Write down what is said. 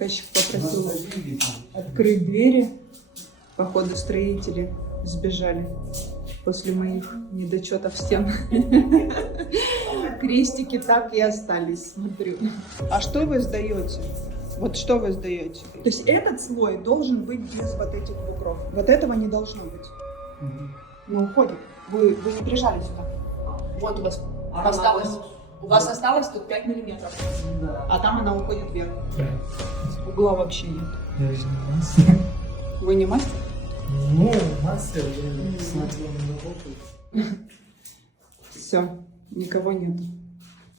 Заказчик попросил открыть двери. Походу, строители сбежали после моих недочетов стен. Крестики так и остались, смотрю. А что вы сдаете? Вот что вы сдаете? То есть этот слой должен быть без вот этих бугров. Вот этого не должно быть. Мы уходим. Вы не прижали сюда. Вот у вас осталось. У вас осталось тут 5 миллиметров. Да. А там она уходит вверх. Да. Угла вообще нет. Я же не мастер. Вы не мастер? Ну, мастер, я смотрел на работу. Все, никого нет.